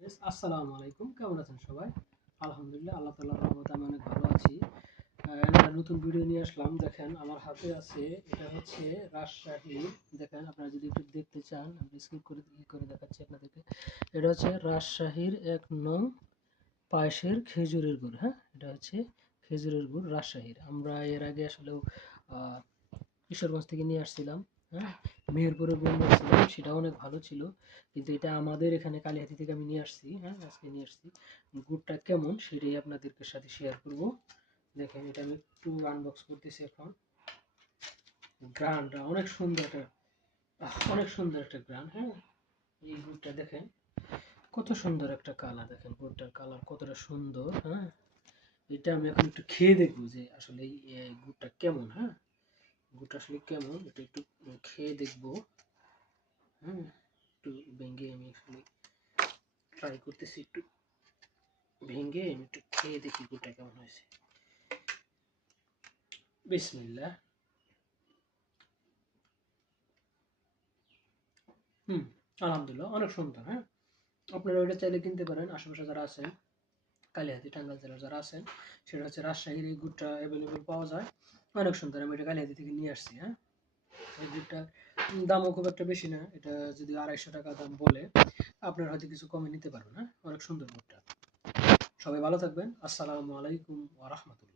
আসসালামু আলাইকুম, কেমন আছেন সবাই? আলহামদুলিল্লাহ, আল্লাহ তাআলার রহমতে আমি অনেক ভালো আছি। একটা নতুন ভিডিও নিয়ে আসলাম। দেখেন আমার হাতে আছে, এটা হচ্ছে রাজশাহী। দেখেন আপনারা যদি একটু দেখতে চান, আমি স্কিপ করে করে দেখাচ্ছি আপনাদেরকে। এটা হচ্ছে রাজশাহীর ১ নং পায়েসের খেজুরের গুড়। হ্যাঁ, এটা হচ্ছে খেজুরের গুড় রাজশাহীর। আমরা এর আগে আসলেও কিশোরগঞ্জ থেকে নিয়ে আসছিলাম। হ্যাঁ, মেহেরপুরে গুড় নিয়ে আসছিলাম, সেটাও অনেক ভালো ছিল। কিন্তু এটা আমাদের এখানে কালিহাতি থেকে আমি নিয়ে আসছি। হ্যাঁ, আজকে নিয়ে আসছি। গুড়টা কেমন সেটাই আপনাদেরকে সাথে শেয়ার করব। দেখেন, এটা আমি একটু আনবক্স করতেছি এখন। গ্রানটা অনেক সুন্দর একটা, অনেক সুন্দর একটা গ্রান। হ্যাঁ, এই গুড়টা দেখেন কত সুন্দর একটা কালার। দেখেন গুড়টার কালার কতটা সুন্দর। হ্যাঁ, এটা আমি এখন একটু খেয়ে দেখবো যে আসলে এই গুড়টা কেমন। হ্যাঁ, গুড়টা আসলে কেমন এটা একটু খেয়ে দেখবো। হুম, একটু ভেঙে আমি আসলে ট্রাই করতেছি, একটু ভেঙে আমি একটু খেয়ে দেখি গুড়টা কেমন হয়েছে। বিসমিল্লাহ। হুম, আলহামদুলিল্লাহ, অনেক সুন্দর। হ্যাঁ, আপনারা ওইটা চাইলে কিনতে পারেন। আশেপাশে যারা আছেন, কালিহাতি টাঙ্গাইল জেলার যারা আছেন, সেটা হচ্ছে রাজশাহীর এই গুড়টা অ্যাভেলেবেল পাওয়া যায়। অনেক সুন্দর, আমি এটা কালিহাতি থেকে নিয়ে আসছি। হ্যাঁ, এই গুড়টার দামও খুব একটা বেশি না। এটা যদি 250 টাকা দাম বলে, আপনারা হয়তো কিছু কমে নিতে পারবেন। হ্যাঁ, অনেক সুন্দর গুড়টা। সবাই ভালো থাকবেন। আসসালামু আলাইকুম ওয়া রাহমাতুল্লাহ।